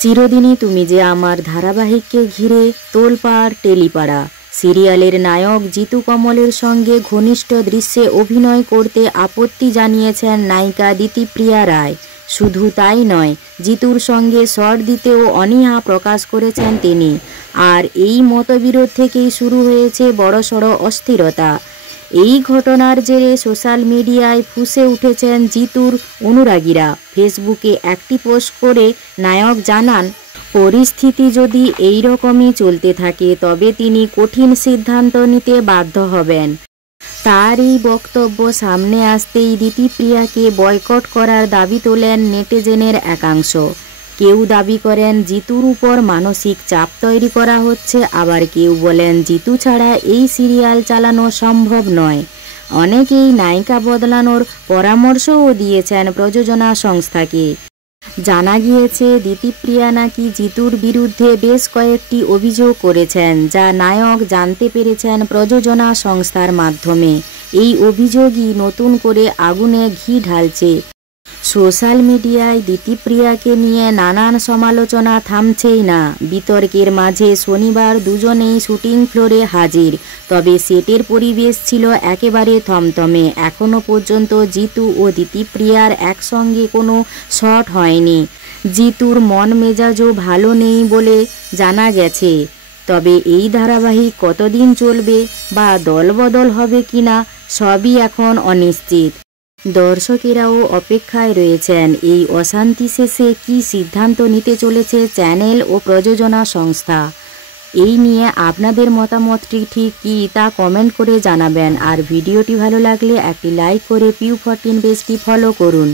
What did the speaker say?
চিরদিনই তুমি যে আমার ধারাবাহিককে ঘিরে তোলপাড় টেলিপাড়া। সিরিয়ালের নায়ক জিতু কমলের সঙ্গে ঘনিষ্ঠ দৃশ্যে অভিনয় করতে আপত্তি জানিয়েছেন নায়িকা দিতিপ্রিয়া রায়। শুধু তাই নয়, জিতুর সঙ্গে শট দিতেও অনীহা প্রকাশ করেছেন তিনি। আর এই মতবিরোধ থেকেই শুরু হয়েছে বড়সড় অস্থিরতা। এই ঘটনার জেরে সোশ্যাল মিডিয়ায় ফুঁসে উঠেছেন জিতুর অনুরাগীরা। ফেসবুকে একটি পোস্ট করে নায়ক জানান, পরিস্থিতি যদি এই রকমই চলতে থাকে তবে তিনি কঠিন সিদ্ধান্ত নিতে বাধ্য হবেন। তার এই বক্তব্য সামনে আসতেই দিতিপ্রিয়াকে বয়কট করার দাবি তোলেন নেটিজেনের একাংশ। কেউ দাবি করেন জিতুর উপর মানসিক চাপ তৈরি করা হচ্ছে, আবার কেউ বলেন জিতু ছাড়া এই সিরিয়াল চালানো সম্ভব নয়। অনেকেই নায়িকা বদলানোর পরামর্শও দিয়েছেন প্রযোজনা সংস্থাকে। জানা গিয়েছে দিতিপ্রিয়া নাকি জিতুর বিরুদ্ধে বেশ কয়েকটি অভিযোগ করেছেন, যা নায়ক জানতে পেরেছেন প্রযোজনা সংস্থার মাধ্যমে। এই অভিযোগই নতুন করে আগুনে ঘি ঢালছে। সোশ্যাল মিডিয়ায় দিতিপ্রিয়াকে নিয়ে নানান সমালোচনা থামছেই না। বিতর্কের মাঝে শনিবার দুজনেই শুটিং ফ্লোরে হাজির। তবে সেটের পরিবেশ ছিল একেবারে থমথমে। এখনও পর্যন্ত জিতু ও দিতিপ্রিয়ার একসঙ্গে কোনো শট হয়নি। জিতুর মন মেজাজও ভালো নেই বলে জানা গেছে। তবে এই ধারাবাহিক কতদিন চলবে বা দলবদল হবে কিনা সবই এখন অনিশ্চিত। দর্শকেরাও অপেক্ষায় রয়েছেন এই অশান্তি শেষে কী সিদ্ধান্ত নিতে চলেছে চ্যানেল ও প্রযোজনা সংস্থা। এই নিয়ে আপনাদের মতামতটি ঠিক কী তা কমেন্ট করে জানাবেন। আর ভিডিওটি ভালো লাগলে একটি লাইক করে পিউ 14 পেজটি ফলো করুন।